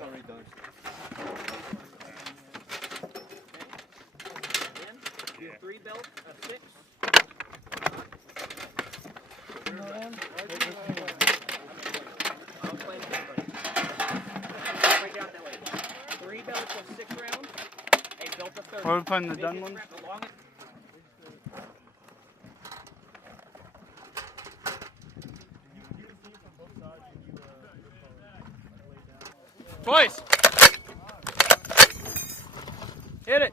already done. Yeah. 3 belts of 6. I'll explain it to everybody. Break it out that way. 3 belts of 6 rounds, a belt of 30. What are we putting the done ones? Twice. Hit it.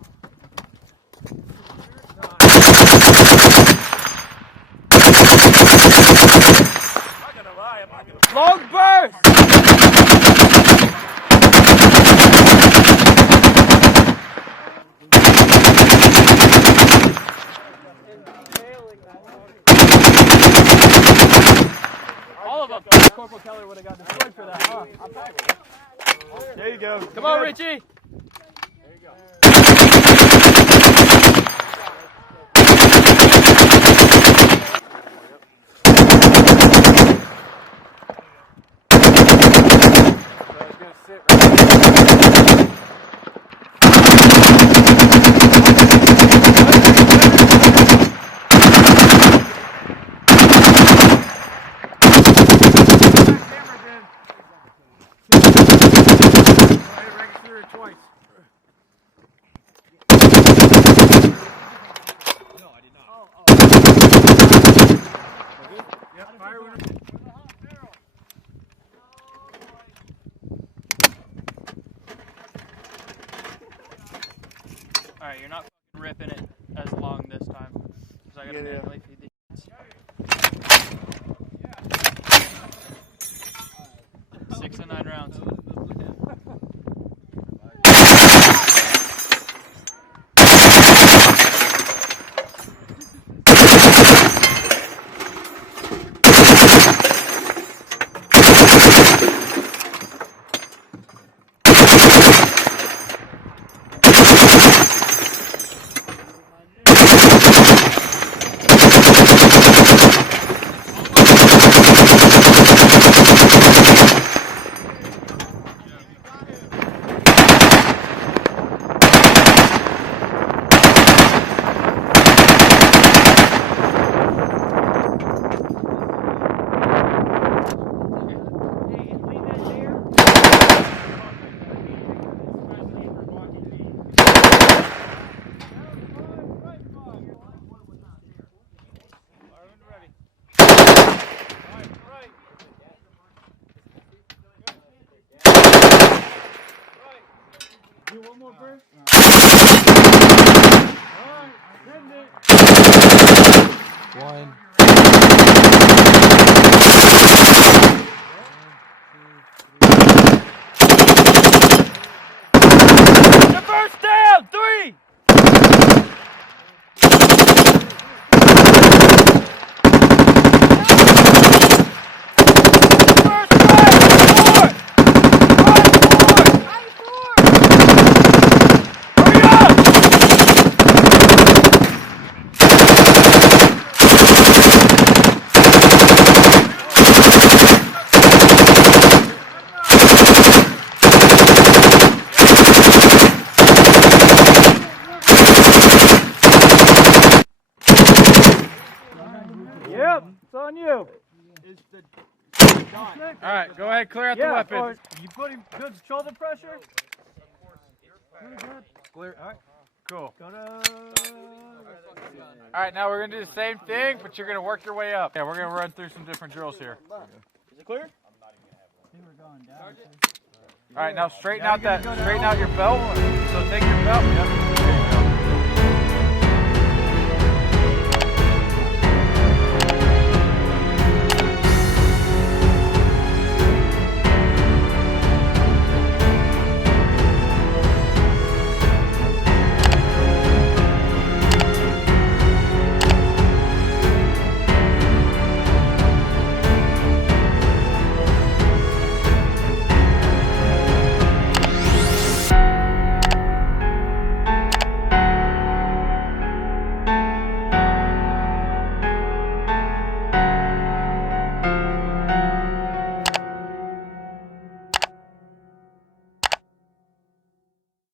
Long burst. All of them. Corporal Keller would have got destroyed for that, huh? There you go. Come on, Richie. There you go. Alright, you're not fucking ripping it as long this time. Because I gotta manually feed these. 6 and 9 rounds. Do one more burst. Alright, send it. 1. The first down! 3! Yep, it's on you. Alright, go ahead, clear out the weapon. You put him good shoulder pressure? Good. Clear. All right. Cool. Go to... Alright, now we're going to do the same thing, but you're going to work your way up. Yeah, we're going to run through some different drills here. Is it clear? I think we're going down. Alright, now straighten out your belt. So take your belt. Yep.